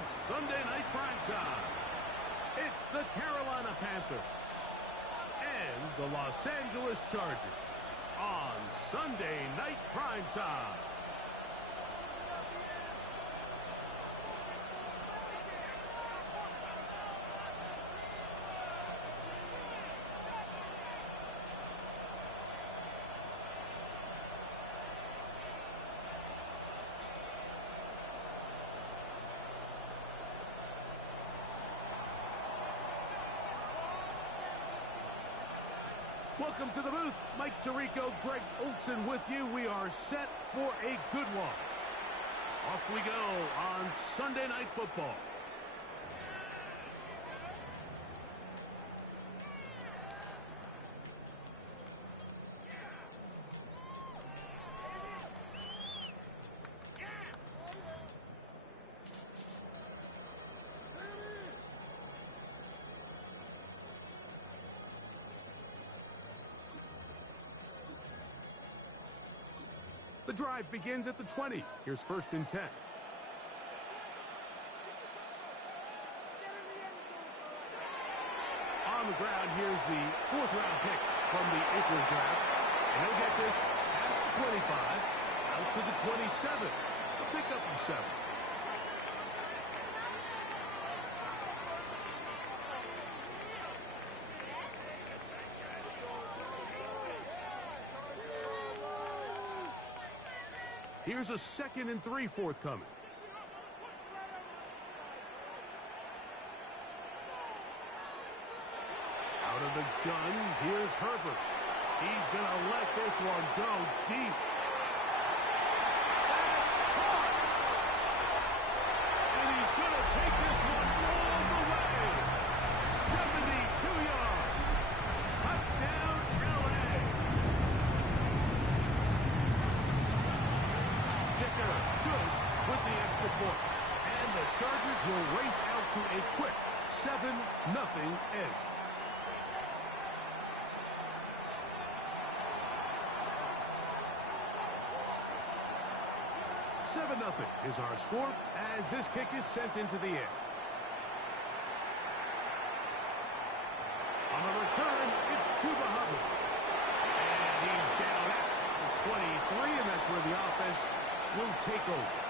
on Sunday Night Primetime. It's the Carolina Panthers and the Los Angeles Chargers on Sunday Night Primetime. Welcome to the booth. Mike Tirico, Greg Olson with you. We are set for a good one. Off we go on Sunday Night Football. The drive begins at the 20. Here's 1st and 10. On the ground, here's the 4th-round pick from the April draft. And he'll get this past the 25, out to the 27. A pickup of 7. Here's a 2nd and 3 forthcoming. Out of the gun, here's Herbert. He's going to let this one go deep. That's caught! And he's going to take this one all the way. 72 yards. Touchdown, LA. Dicker, good with the extra point. And the Chargers will race out to a quick 7-0 edge. 7-0 is our score as this kick is sent into the air. On the return, it's Chuba Hubbard. And he's down at the 23, and that's where the offense will take over.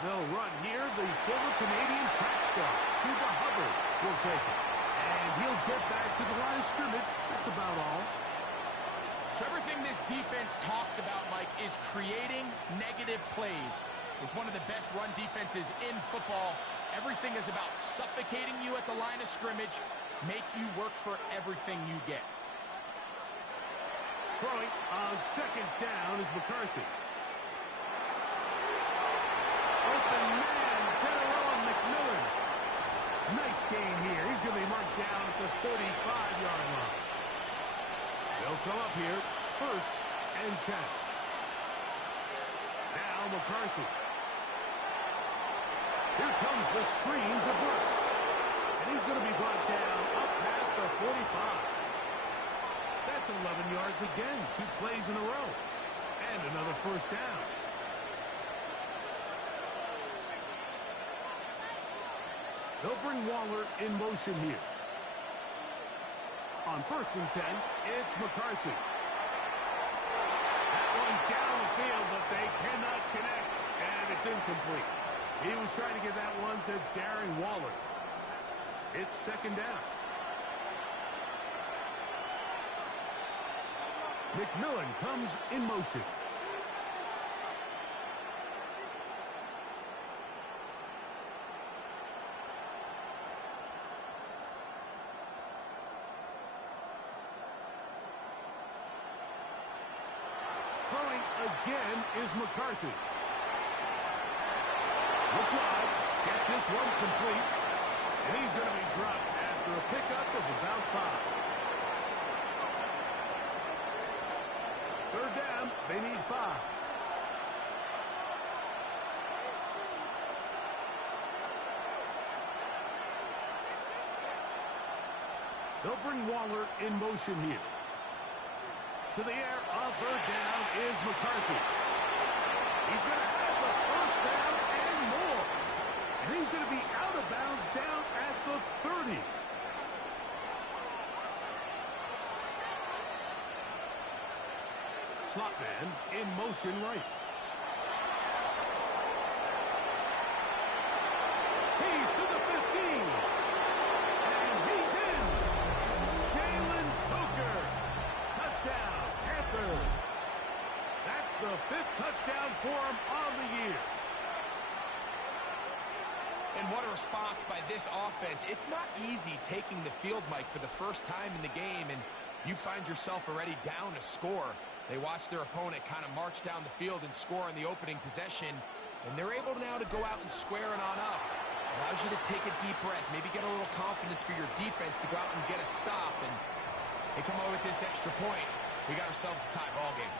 They'll run here. The former Canadian track star, Chuba Hubbard, will take it. And he'll get back to the line of scrimmage. That's about all. So everything this defense talks about, Mike, is creating negative plays. It's one of the best run defenses in football. Everything is about suffocating you at the line of scrimmage, make you work for everything you get. Throwing on 2nd down is McCarthy. Open man, Teteroa McMillan. Nice gain here. He's going to be marked down at the 35-yard line. They'll come up here, 1st and 10. Now McCarthy. Here comes the screen to Brooks. And he's going to be brought down up past the 45. That's 11 yards again, 2 plays in a row. And another 1st down. They'll bring Waller in motion here. On 1st and 10, it's McCarthy. That one down the field, but they cannot connect, and it's incomplete. He was trying to get that one to Darren Waller. It's 2nd down. McMillan comes in motion. Throwing again is McCarthy. Look wide, get this one complete, and he's going to be dropped after a pickup of about 5. 3rd down, they need 5. They'll bring Waller in motion here. To the air, on third down is McCarthy. He's going to have the first down and more. And he's going to be out of bounds down at the 30. Slot man in motion right. He's to the 15. And he's in. Jalen Coker. Touchdown, Panthers. That's the 5th touchdown for him on the year. And what a response by this offense. It's not easy taking the field, Mike, for the first time in the game, and you find yourself already down a score. They watch their opponent kind of march down the field and score on the opening possession, and they're able now to go out and square it on up. Allows you to take a deep breath, maybe get a little confidence for your defense to go out and get a stop, and they come over with this extra point. We got ourselves a tie ball game.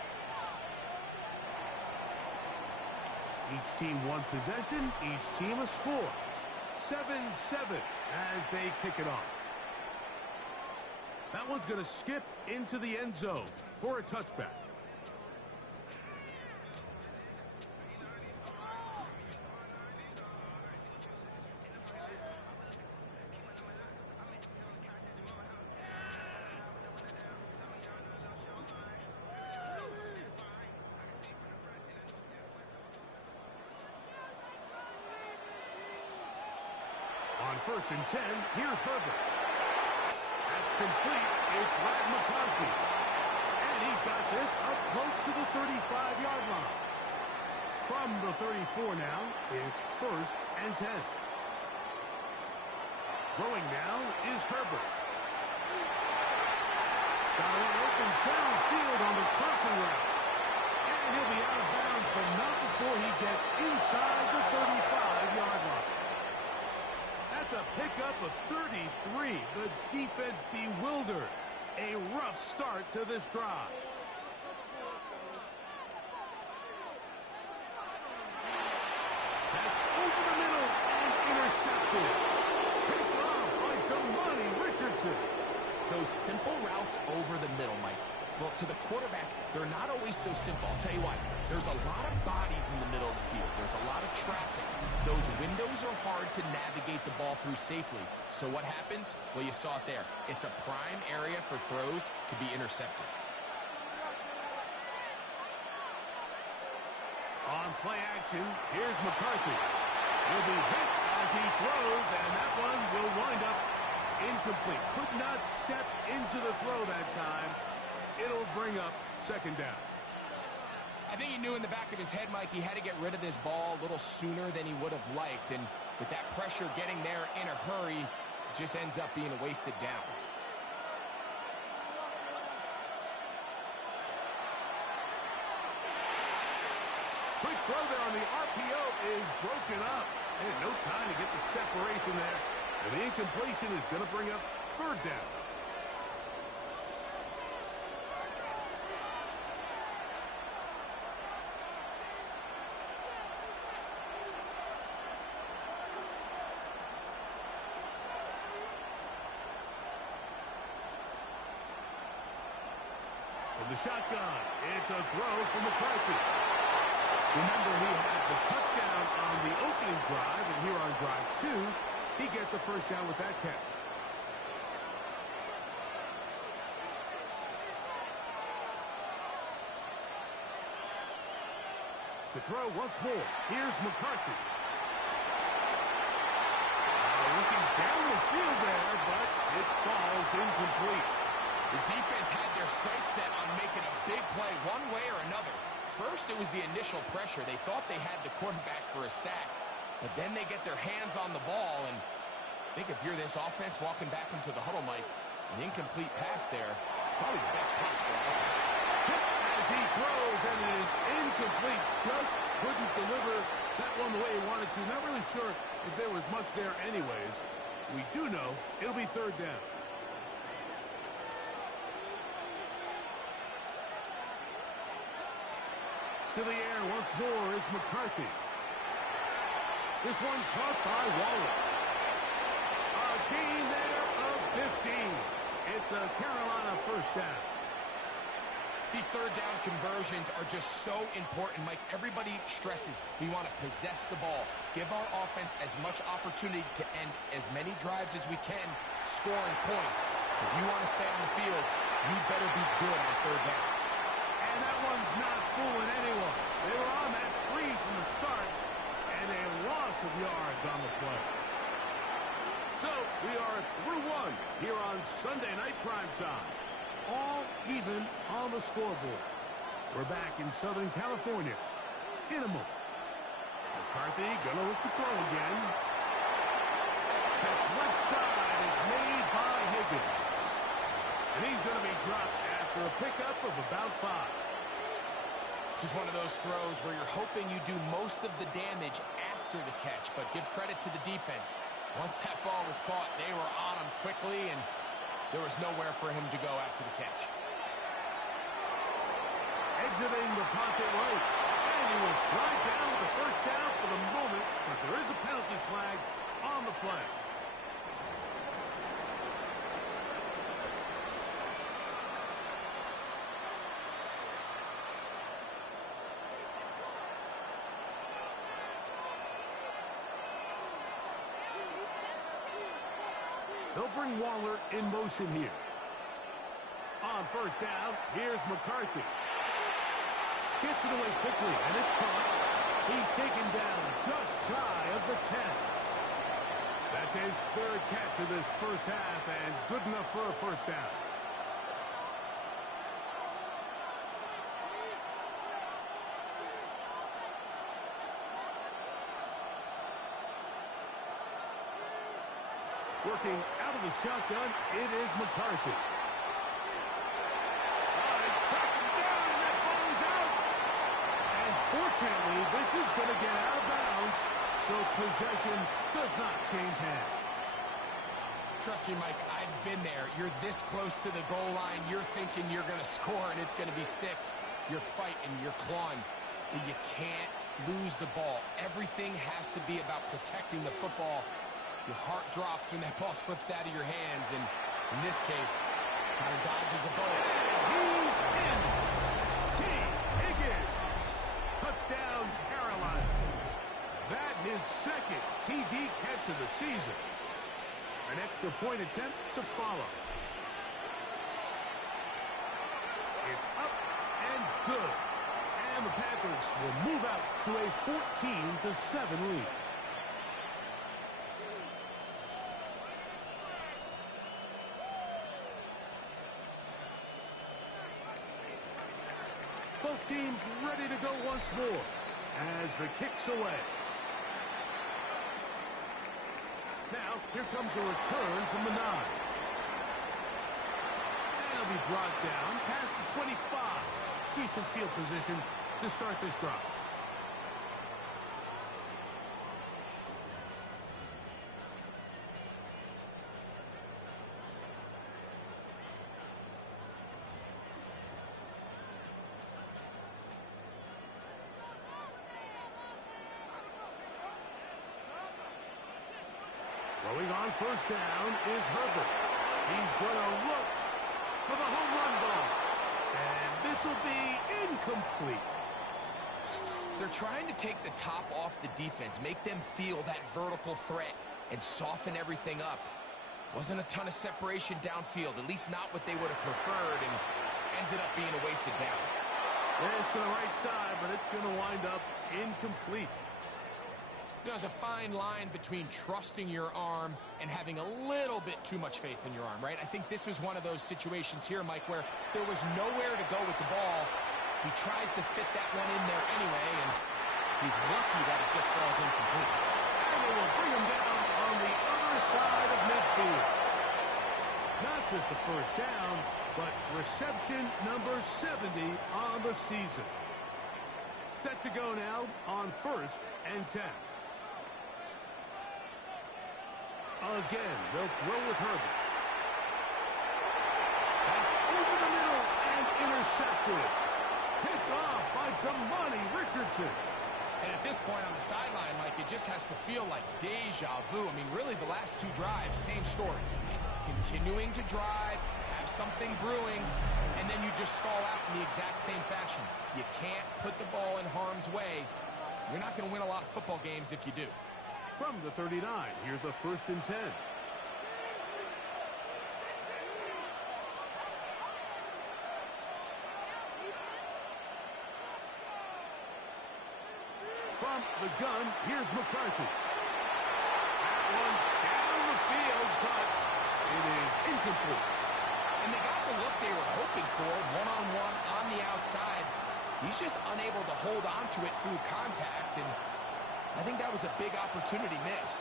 Each team one possession, each team a score. 7-7 as they kick it off. That one's going to skip into the end zone for a touchback. On 1st and 10, here's Herbert. That's complete. It's Rad McConkey. And he's got this up close to the 35-yard line. From the 34 now, it's 1st and 10. Throwing now is Herbert. Got one open downfield on the crossing route. And he'll be out of bounds, but not before he gets inside the 35-yard line. That's a pickup of 33. The defense bewildered. A rough start to this drive. That's over the middle and intercepted. Picked off by Damani Richardson. Those simple routes over the middle, Mike. Well, to the quarterback, they're not always so simple. I'll tell you what, there's a lot of bodies in the middle of the field. There's a lot of traffic. Those windows are hard to navigate the ball through safely. So what happens? Well, you saw it there. It's a prime area for throws to be intercepted. On play action, here's McCarthy. He'll be hit as he throws, and that one will wind up incomplete. Could not step into the throw that time. It'll bring up 2nd down. I think he knew in the back of his head, Mike, he had to get rid of this ball a little sooner than he would have liked. And with that pressure getting there in a hurry, it just ends up being a wasted down. Quick throw there on the RPO is broken up. And no time to get the separation there. And the incompletion is going to bring up 3rd down. The shotgun. It's a throw for McCarthy. Remember, he had the touchdown on the opening drive, and here on drive 2, he gets a 1st down with that catch. To throw once more, here's McCarthy. Looking down the field there, but it falls incomplete. The defense had their sights set on making a big play one way or another. First, it was the initial pressure. They thought they had the quarterback for a sack. But then they get their hands on the ball. And I think if you're this offense walking back into the huddle, Mike, an incomplete pass there, probably the best possible outcome. As he throws, and it is incomplete. Just couldn't deliver that one the way he wanted to. Not really sure if there was much there anyways. We do know it'll be 3rd down. To the air once more is McCarthy. This one caught by Waller. A gain there of 15. It's a Carolina first down. These third down conversions are just so important, Mike. Everybody stresses we want to possess the ball, give our offense as much opportunity to end as many drives as we can, scoring points. So if you want to stay on the field, you better be good on third down. And that one's not fooling anyone. They were on that screen from the start, and a loss of yards on the play. So we are through one here on Sunday Night Primetime. All even on the scoreboard. We're back in Southern California in a moment. McCarthy gonna look to throw again. Catch left side is made by Higgins. And he's gonna be dropped after a pickup of about 5. This is one of those throws where you're hoping you do most of the damage after the catch, but give credit to the defense. Once that ball was caught, they were on him quickly, and there was nowhere for him to go after the catch. Exiting the pocket right. And he will slide down with the first down for the moment, but there is a penalty flag on the play. They'll bring Waller in motion here. On first down, here's McCarthy. Gets it away quickly, and it's caught. He's taken down just shy of the 10. That's his third catch of this first half, and good enough for a first down. Working out of the shotgun, it is McCarthy. They track him down, and that ball is out. And fortunately, this is going to get out of bounds, so possession does not change hands. Trust me, Mike, I've been there. You're this close to the goal line. You're thinking you're going to score, and it's going to be 6. You're fighting, you're clawing, but you can't lose the ball. Everything has to be about protecting the football. Your heart drops when that ball slips out of your hands, and in this case, kind of dodges a bullet. He's in. T. Higgins. Touchdown, Carolina. That his second TD catch of the season. An extra point attempt to follow. It's up and good. And the Panthers will move out to a 14-7 lead. Both teams ready to go once more as the kick's away. Now, here comes a return from the 9. And he'll be brought down past the 25. Decent field position to start this drive. Throwing on first down is Herbert. He's going to look for the home run ball. And this will be incomplete. They're trying to take the top off the defense, make them feel that vertical threat, and soften everything up. Wasn't a ton of separation downfield, at least not what they would have preferred, and ends up being a wasted down. It's to the right side, but it's going to wind up incomplete. There's a fine line between trusting your arm and having a little bit too much faith in your arm, right? I think this was one of those situations here, Mike, where there was nowhere to go with the ball. He tries to fit that one in there anyway, and he's lucky that it just falls incomplete. And they will bring him down on the other side of midfield. Not just a first down, but reception number 70 on the season. Set to go now on 1st and 10. Again, they'll throw with Herbert. That's over the middle and intercepted. Picked off by Damani Richardson. And at this point on the sideline, Mike, it just has to feel like deja vu. I mean, really, the last 2 drives, same story. Continuing to drive, something brewing, and then you just stall out in the exact same fashion. You can't put the ball in harm's way. You're not going to win a lot of football games if you do. From the 39, here's a 1st and 10. From the gun, here's McCarthy. That one down the field, but it is incomplete. And they got the look they were hoping for, one-on-one on the outside. He's just unable to hold on to it through contact, and I think that was a big opportunity missed.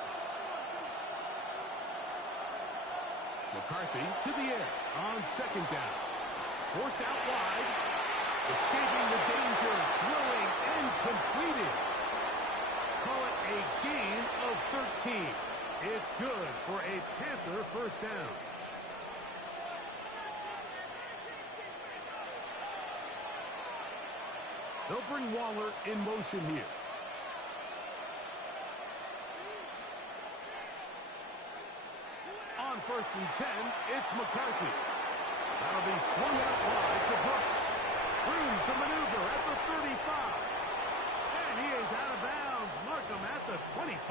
McCarthy to the air on 2nd down. Forced out wide. Escaping the danger, throwing and completed. Call it a gain of 13. It's good for a Panther 1st down. They'll bring Waller in motion here. On 1st and 10, it's McCarthy. That'll be swung out wide to Brooks. Room to maneuver at the 35. And he is out of bounds. Mark him at the 25.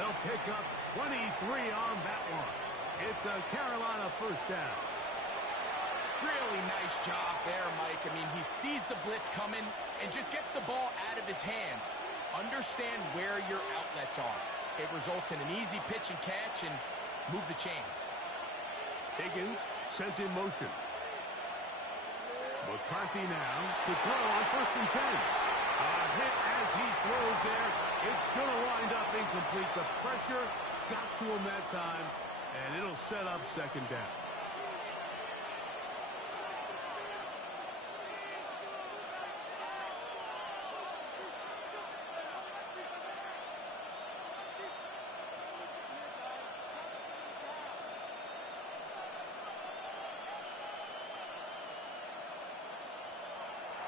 They'll pick up 23 on that one. It's a Carolina 1st down. Really nice job there, Mike. I mean, he sees the blitz coming and just gets the ball out of his hands. Understand where your outlets are. It results in an easy pitch and catch and move the chains. Higgins sent in motion. McCarthy now to throw on 1st and 10. A hit as he throws there. It's going to wind up incomplete. The pressure got to him that time, and it'll set up 2nd down.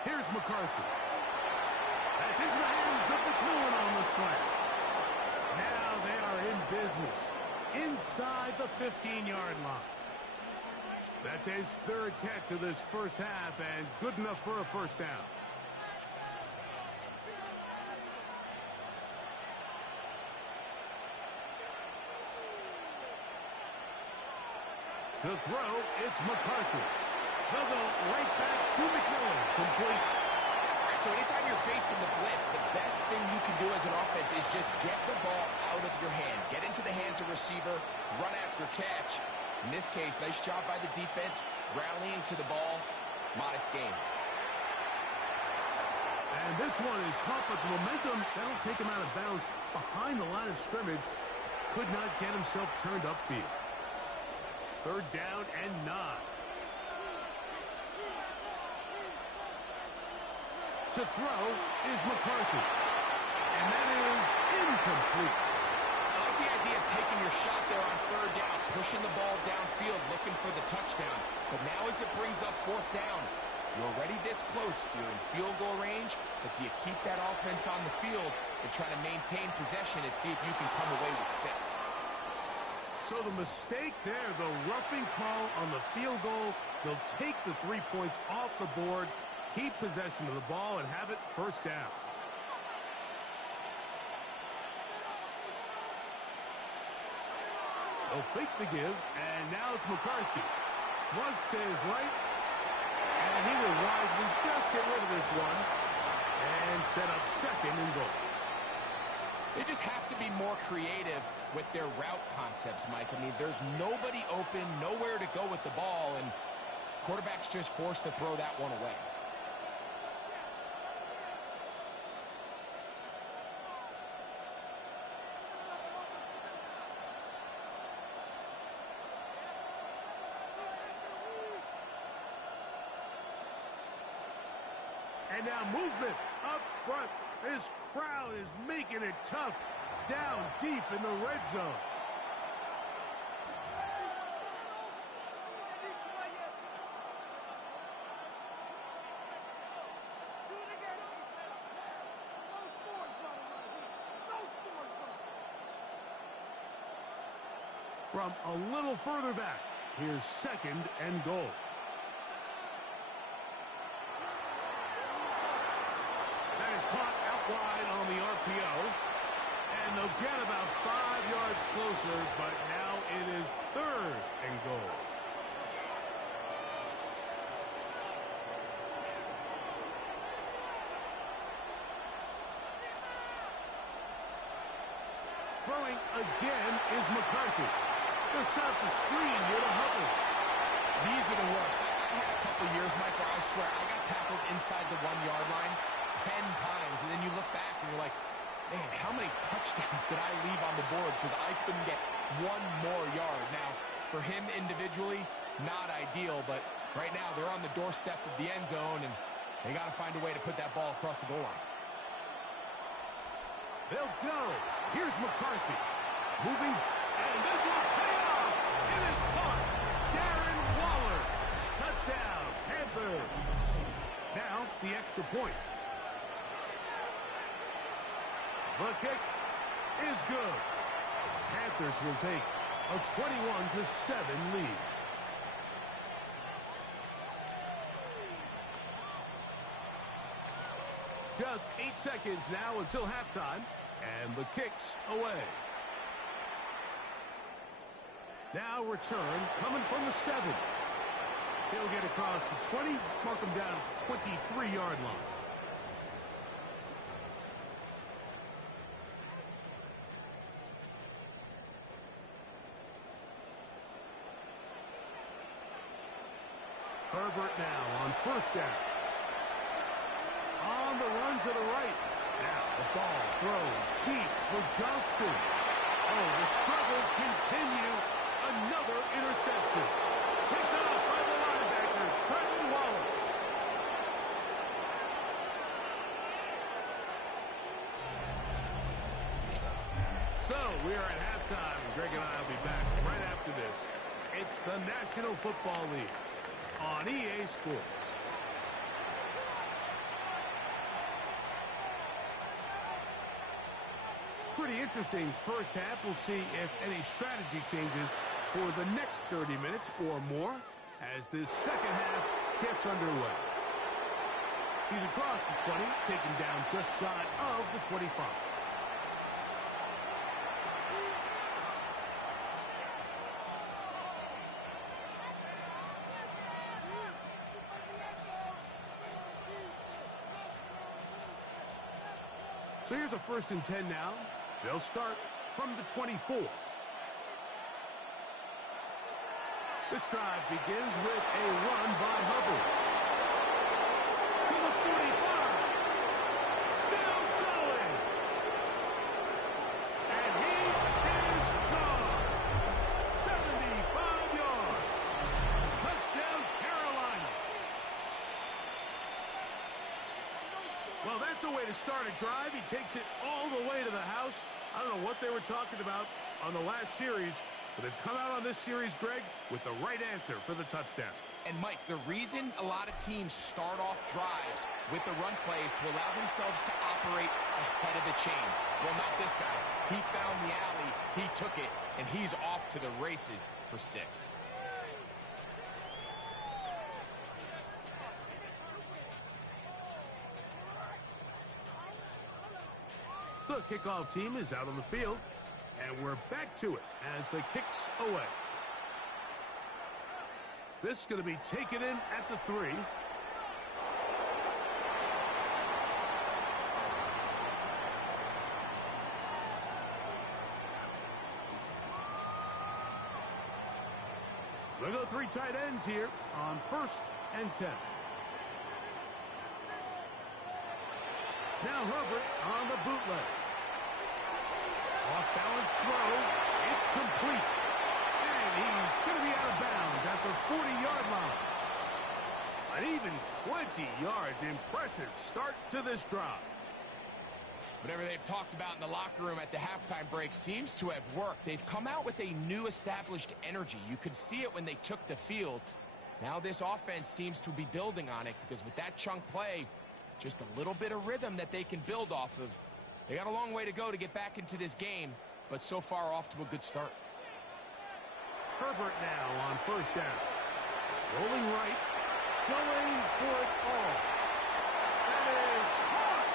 Here's McCarthy. That's into the hands of McMillan on the slant. Now they are in business inside the 15-yard line. That's his 3rd catch of this 1st half and good enough for a 1st down. To throw, it's McCarthy. They'll go right back to McMillan. Complete. All right, so anytime you're facing the blitz, the best thing you can do as an offense is just get the ball out of your hand. Get into the hands of receiver, run after catch. In this case, nice job by the defense, rallying to the ball. Modest gain. And this one is caught, but the momentum, that'll take him out of bounds behind the line of scrimmage. Could not get himself turned upfield. 3rd down and 9. To throw is McCarthy. And that is incomplete. I like the idea of taking your shot there on 3rd down, pushing the ball downfield, looking for the touchdown. But now as it brings up 4th down, you're already this close. You're in field goal range, but do you keep that offense on the field and try to maintain possession and see if you can come away with 6? So the mistake there, the roughing call on the field goal, they'll take the 3 points off the board, keep possession of the ball, and have it 1st down. They'll fake the give, and now it's McCarthy. Flush to his right, and he will wisely just get rid of this one and set up 2nd and goal. They just have to be more creative with their route concepts, Mike. I mean, there's nobody open, nowhere to go with the ball, and quarterback's just forced to throw that one away. And now movement up front. This crowd is making it tough down deep in the red zone. From a little further back, Here's 2nd and goal. That is caught out wide on the RPO. And they'll get about 5 yards closer, but now it is 3rd and goal. Throwing again is McCarthy. They'll set up the screen here to Hubbard. These are the worst. I had a couple years, Mike, where I swear I got tackled inside the 1-yard line 10 times, and then you look back and you're like, man, how many touchdowns did I leave on the board because I couldn't get one more yard? Now, for him individually, not ideal, but right now they're on the doorstep of the end zone, and they got to find a way to put that ball across the goal line. They'll go. Here's McCarthy. Moving, and this will pay off. It is caught. Darren Waller. Touchdown, Panthers. Now, the extra point. The kick is good. Panthers will take a 21-7 lead. Just 8 seconds now until halftime, and the kick's away. Now return coming from the 7. He'll get across the 20, mark him down at the 23-yard line. Herbert now on 1st down. On the run to the right. Now the ball thrown deep for Johnston. Oh, the struggles continue. Another interception. Picked off by the linebacker, Trevin Wallace. So we are at halftime. Greg and I will be back right after this. It's the National Football League on EA Sports. Pretty interesting first half. We'll see if any strategy changes for the next 30 minutes or more as this second half gets underway. He's across the 20, taken down just shy of the 25. So here's a 1st and 10 now. They'll start from the 24. This drive begins with a run by Hubbard. To the 45. Still going. And he is gone. 75 yards. Touchdown, Carolina. Well, that's a way to start a drive. He takes it all the way to the house. I don't know what they were talking about on the last series, but they've come out on this series, Greg, with the right answer for the touchdown. And, Mike, the reason a lot of teams start off drives with the run plays to allow themselves to operate ahead of the chains. Well, not this guy. He found the alley, he took it, and he's off to the races for 6. The kickoff team is out on the field, and we're back to it as the kick's away. This is going to be taken in at the 3. We'll go 3 tight ends here on 1st and 10. Now Herbert on the bootleg. Off-balance throw. It's complete. And he's going to be out of bounds at the 40-yard line. An even 20 yards. Impressive start to this drive. Whatever they've talked about in the locker room at the halftime break seems to have worked. They've come out with a new established energy. You could see it when they took the field. Now this offense seems to be building on it because with that chunk play, just a little bit of rhythm that they can build off of. They got a long way to go to get back into this game, but so far off to a good start. Herbert now on first down. Rolling right, going for it all. That is caught!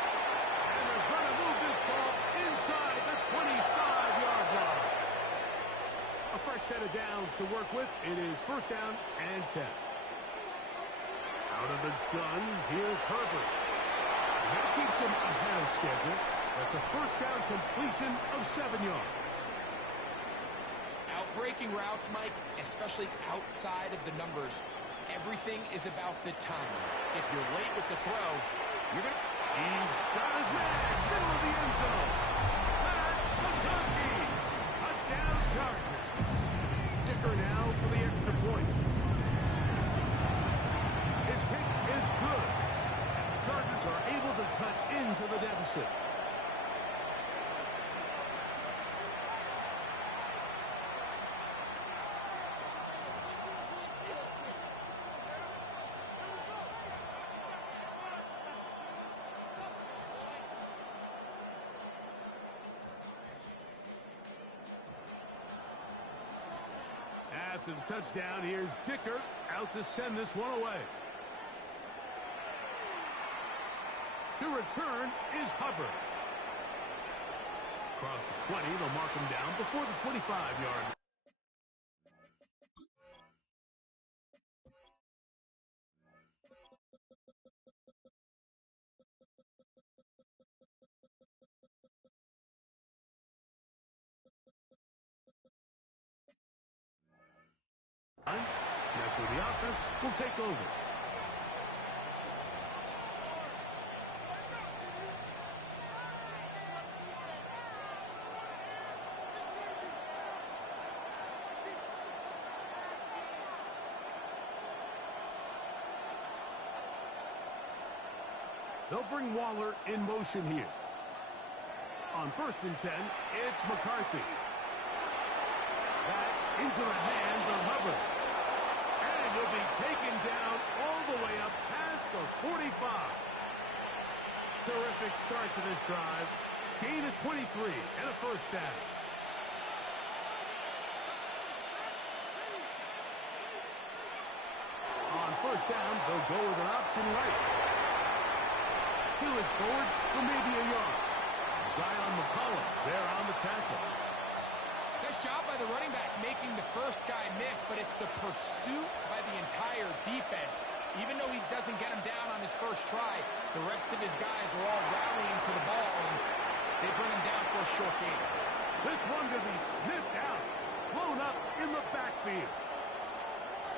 And they're going to move this ball inside the 25-yard line. A fresh set of downs to work with. It is first down and 10. Out of the gun, here's Herbert. And that keeps him ahead of schedule. That's a first down completion of 7 yards. Outbreaking routes, Mike, especially outside of the numbers, everything is about the timing. If you're late with the throw, you're going to... He's got his man, middle of the end zone. That was Donkey. Touchdown Chargers. Dicker now for the extra point. His kick is good. And the Chargers are able to cut into the deficit. After the touchdown, here's Dicker out to send this one away. To return is Hubbard. Across the 20, they'll mark him down before the 25-yard. That's where the offense will take over. They'll bring Waller in motion here. On first and 10, it's McCarthy. Back into the hands of Hubbard. And he'll be taken down all the way up past the 45. Terrific start to this drive. Gain of 23 and a first down. On first down, they'll go with an option right. He'll forward for maybe a yard. Zion McCollum there on the tackle. Nice job by the running back making the first guy miss, but it's the pursuit by the entire defense. Even though he doesn't get him down on his first try, the rest of his guys are all rallying to the ball, and they bring him down for a short gain. This one to be sniffed out, blown up in the backfield.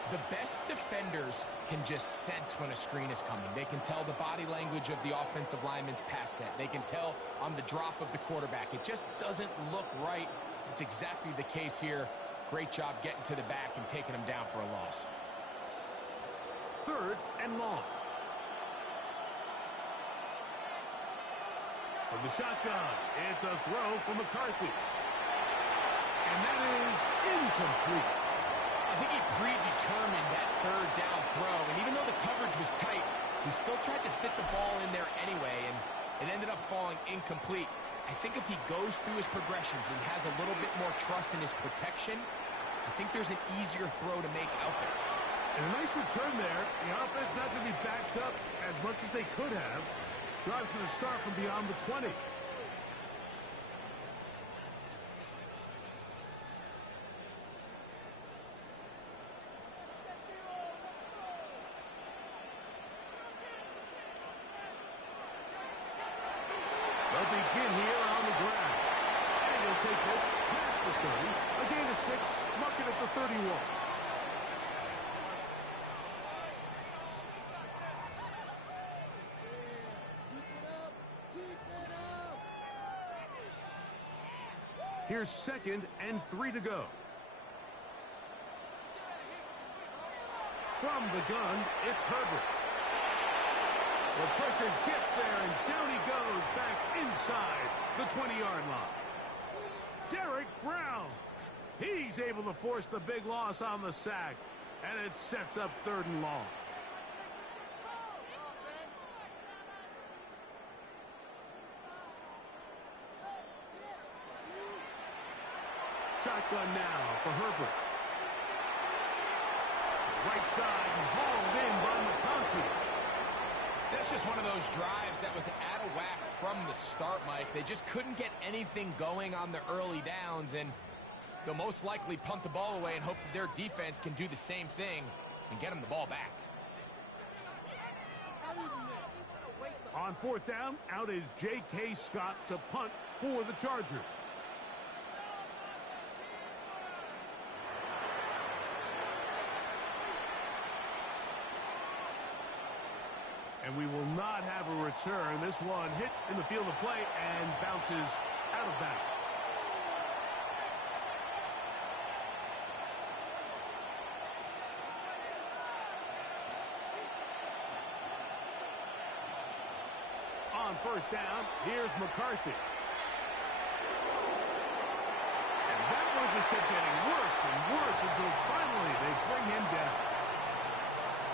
The best defenders can just sense when a screen is coming. They can tell the body language of the offensive lineman's pass set. They can tell on the drop of the quarterback. It just doesn't look right. It's exactly the case here. Great job getting to the back and taking him down for a loss. Third and long. From the shotgun, it's a throw from McCarthy. And that is incomplete. I think he predetermined that third down throw, and even though the coverage was tight, he still tried to fit the ball in there anyway, and it ended up falling incomplete. I think if he goes through his progressions and has a little bit more trust in his protection, I think there's an easier throw to make out there. And a nice return there. The offense not going to be backed up as much as they could have. Drive's going to start from beyond the 20. They'll begin here on the ground. And he'll take this past the 30. A gain of 6, mark it at the 31. Here's 2nd and 3 to go. From the gun, it's Herbert. The pressure gets there, and down he goes back inside the 20-yard line. Derek Brown. He's able to force the big loss on the sack, and it sets up 3rd and long. Shotgun now for Herbert. right side and hauled in by McConkey. That's just one of those drives that was out of whack from the start, Mike. They just couldn't get anything going on the early downs, and they'll most likely punt the ball away and hope that their defense can do the same thing and get them the ball back. On fourth down, out is J.K. Scott to punt for the Chargers. And we will not have a return. This one hit in the field of play and bounces out of bounds. On first down, here's McCarthy. And that one just kept getting worse and worse until finally they bring him down.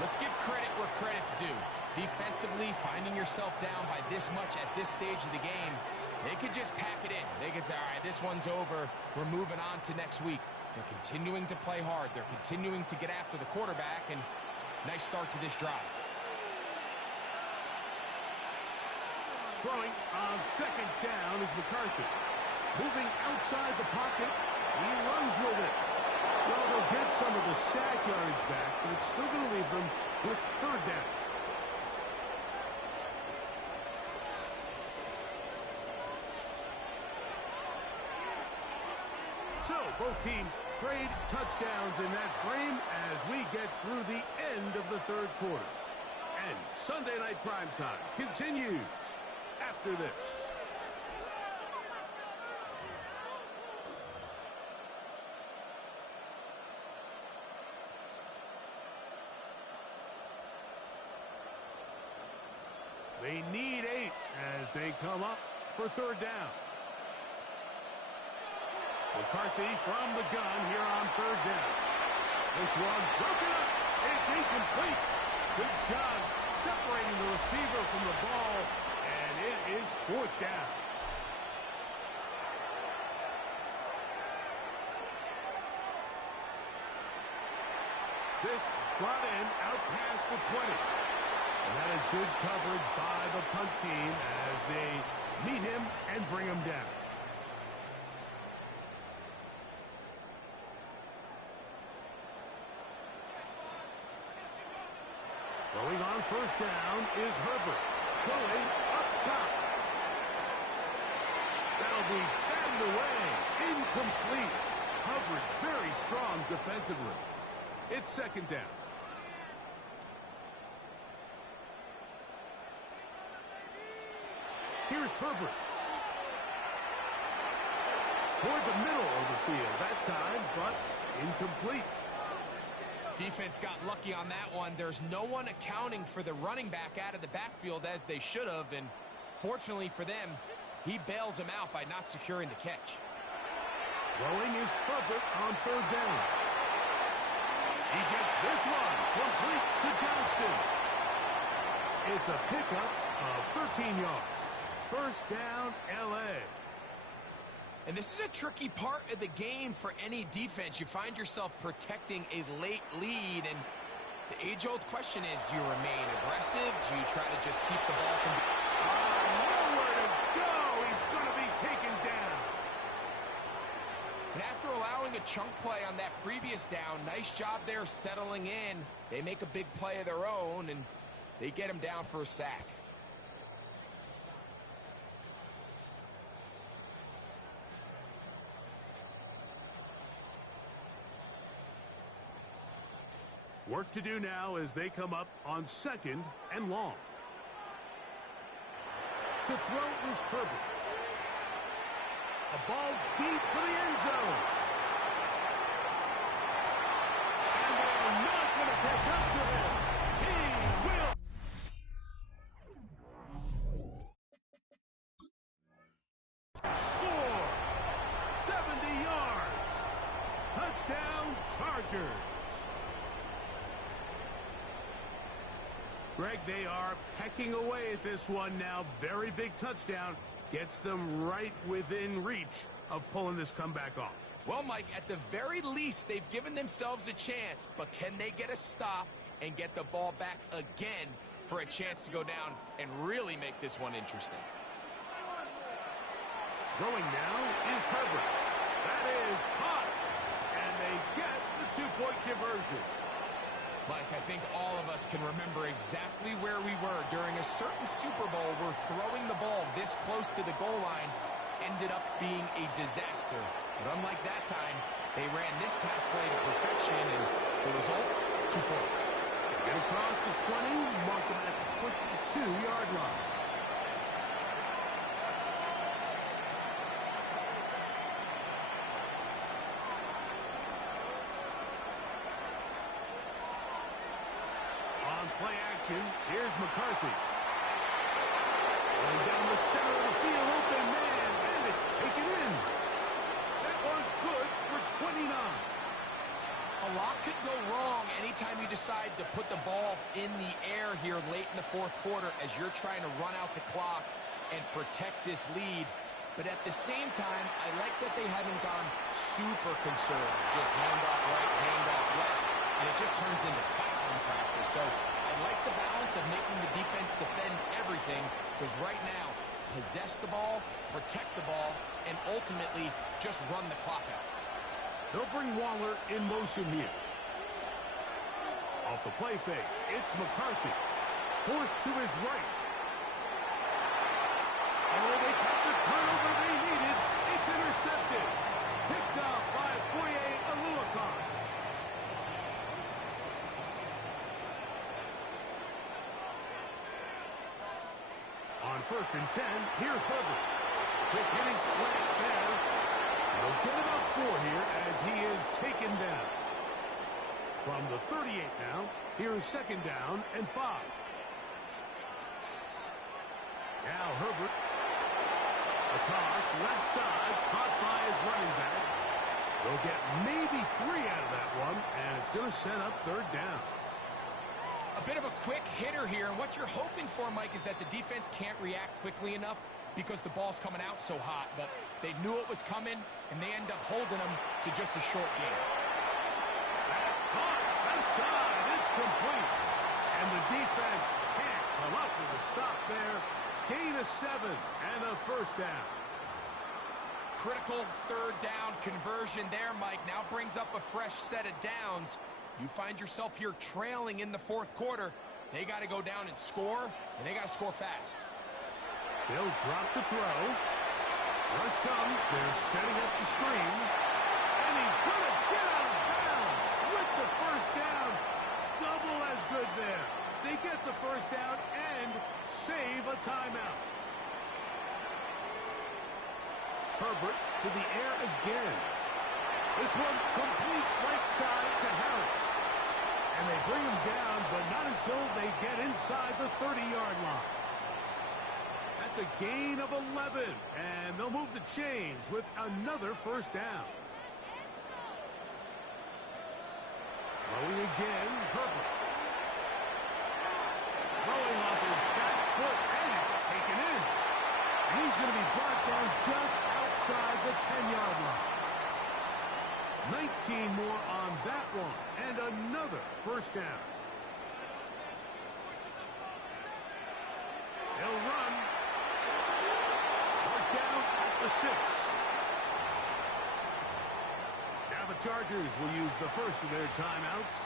Let's give credit where credit's due. Defensively, finding yourself down by this much at this stage of the game, they could just pack it in. They could say, all right, this one's over. We're moving on to next week. They're continuing to play hard. They're continuing to get after the quarterback, and nice start to this drive. Throwing on second down is McCarthy. Moving outside the pocket, he runs with it. Well, they'll get some of the sack yardage back, but it's still going to leave them with third down. So, both teams trade touchdowns in that frame as we get through the end of the third quarter. And Sunday Night Primetime continues after this. They need 8 as they come up for third down. McCarthy from the gun here on third down. This one broken up. It's incomplete. Good job separating the receiver from the ball, and it is fourth down. This brought in out past the 20. And that is good coverage by the punt team as they meet him and bring him down. Going on first down is Herbert. Going up top. That'll be batted away. Incomplete. Coverage very strong defensively. It's second down. Here's Herbert. Toward the middle of the field that time, but incomplete. Defense got lucky on that one. There's no one accounting for the running back out of the backfield as they should have, and fortunately for them, he bails him out by not securing the catch. Throwing is Herbert on third down. He gets this one complete to Johnston. It's a pickup of 13 yards. First down, L.A. And this is a tricky part of the game for any defense. You find yourself protecting a late lead, and the age-old question is, do you remain aggressive? Do you try to just keep the ball from... Nowhere to go! He's going to be taken down. And after allowing a chunk play on that previous down, nice job there settling in. They make a big play of their own, and they get him down for a sack. Work to do now as they come up on second and long. To throw is Herbert. A ball deep for the end zone. And they're not going to catch up to him. He will. Score! 70 yards. Touchdown, Chargers. Greg, they are pecking away at this one now. Very big touchdown. Gets them right within reach of pulling this comeback off. Well, Mike, at the very least, they've given themselves a chance, but can they get a stop and get the ball back again for a chance to go down and really make this one interesting? Throwing now is Herbert. That is caught, and they get the two-point conversion. Mike, I think all of us can remember exactly where we were during a certain Super Bowl where throwing the ball this close to the goal line ended up being a disaster. But unlike that time, they ran this pass play to perfection, and the result, 2 points. Get across the 20, mark them at the 22-yard line. On play action, here's McCarthy. Going down the center of the field, open man, and it's taken in. That one good for 29. A lot could go wrong anytime you decide to put the ball in the air here late in the fourth quarter as you're trying to run out the clock and protect this lead. But at the same time, I like that they haven't gone super conservative. Just hand off right, hand off left, and it just turns into tackling practice. So I like the balance of making the defense defend everything, because right now, possess the ball, protect the ball, and ultimately just run the clock out. They'll bring Waller in motion here. Off the play fake, it's McCarthy. Forced to his right. Oh, they got the turnover they needed. It's intercepted. Picked off by Foye Oluokun. On 1st and 10, here's Herbert. Quick hitting slant there. They'll get it up 4 here as he is taken down. From the 38 now, here's 2nd down and 5. Now Herbert. A toss, left side, caught by his running back. They'll get maybe 3 out of that one, and it's going to set up 3rd down. A bit of a quick hitter here, and what you're hoping for, Mike, is that the defense can't react quickly enough because the ball's coming out so hot. But they knew it was coming, and they end up holding them to just a short game. That's caught. Left side. It's complete. And the defense can't come up with a stop there. Gain of 7 and a 1st down. Critical 3rd down conversion there, Mike. Now brings up a fresh set of downs. You find yourself here trailing in the 4th quarter. They got to go down and score, and they got to score fast. They'll drop to throw. Rush comes. They're setting up the screen. And he's going to get out of bounds with the 1st down. Double as good there. They get the 1st down and save a timeout. Herbert to the air again. This one complete right side to Harris. And they bring him down, but not until they get inside the 30-yard line. That's a gain of 11, and they'll move the chains with another 1st down. Throwing again, Herbert. Throwing off his back foot, and it's taken in. And he's going to be brought down just outside the 10-yard line. 19 more on that one, and another 1st down. They'll run. They're down at the 6. Now the Chargers will use the first of their timeouts,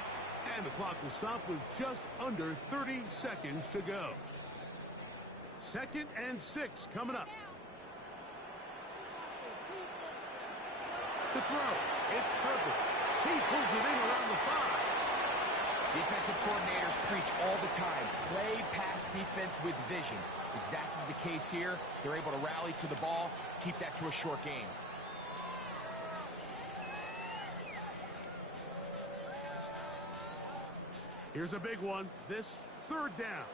and the clock will stop with just under 30 seconds to go. 2nd and 6 coming up. To throw, it's Herbert. He pulls it in around the 5. Defensive coordinators preach all the time, play pass defense with vision. It's exactly the case here. They're able to rally to the ball, keep that to a short game. Here's a big one. This 3rd down.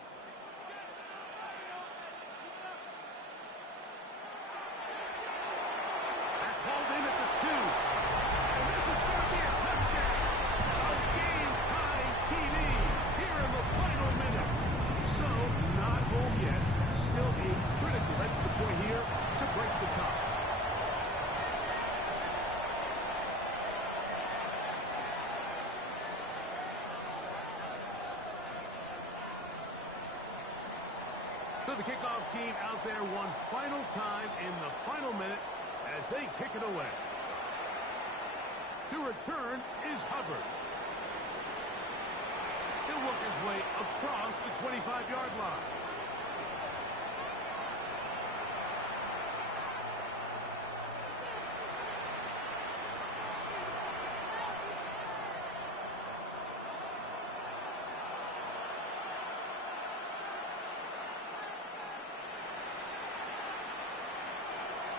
That's hauled in at the 2. And this is going to be a touchdown. A game-tying TD here in the final minute. So, not home yet. Still a critical extra point here to break the tie. So the kickoff team out there one final time in the final minute as they kick it away. To return is Hubbard. He'll work his way across the 25-yard line.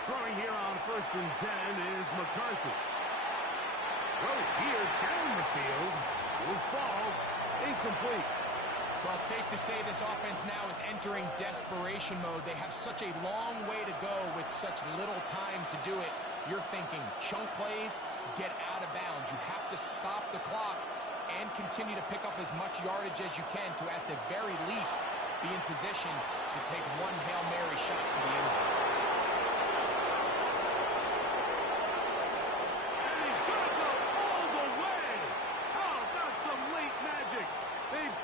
Throwing here on 1st and 10 is McCarthy. Throw here down the field. Will fall. Incomplete. Well, it's safe to say this offense now is entering desperation mode. They have such a long way to go with such little time to do it. You're thinking chunk plays, get out of bounds. You have to stop the clock and continue to pick up as much yardage as you can to, at the very least, be in position to take one Hail Mary shot to the end zone.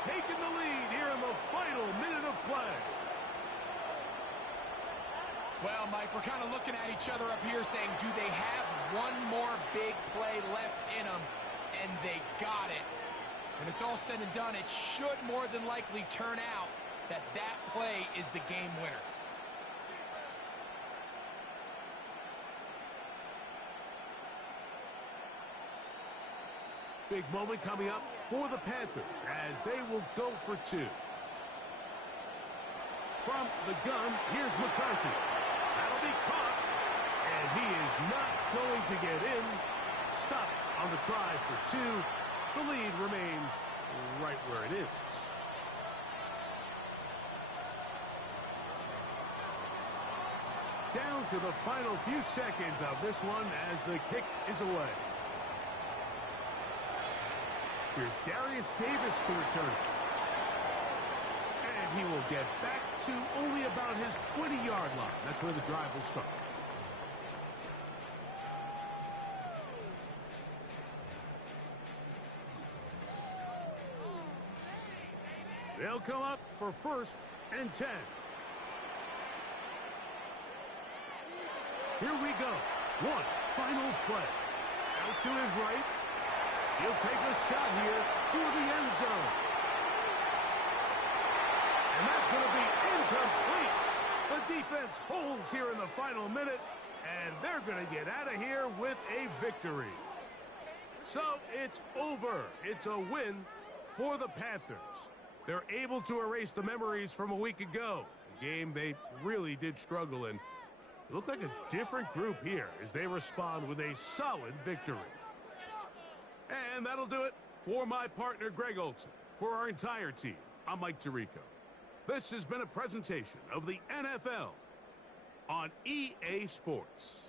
Taking the lead here in the final minute of play. Well, Mike, we're kind of looking at each other up here saying, do they have one more big play left in them? And they got it. When it's all said and done, it should more than likely turn out that that play is the game winner. Big moment coming up for the Panthers as they will go for two. From the gun, here's McCarthy. That'll be caught. And he is not going to get in. Stopped on the try for two. The lead remains right where it is. Down to the final few seconds of this one as the kick is away. Here's Darius Davis to return. And he will get back to only about his 20-yard line. That's where the drive will start. They'll come up for 1st and 10. Here we go. One final play. Out to his right. He'll take a shot here for the end zone. And that's going to be incomplete. The defense holds here in the final minute, and they're going to get out of here with a victory. So it's over. It's a win for the Panthers. They're able to erase the memories from a week ago, a game they really did struggle in. It looked like a different group here as they respond with a solid victory. And that'll do it for my partner, Greg Olson. For our entire team, I'm Mike Tirico. This has been a presentation of the NFL on EA Sports.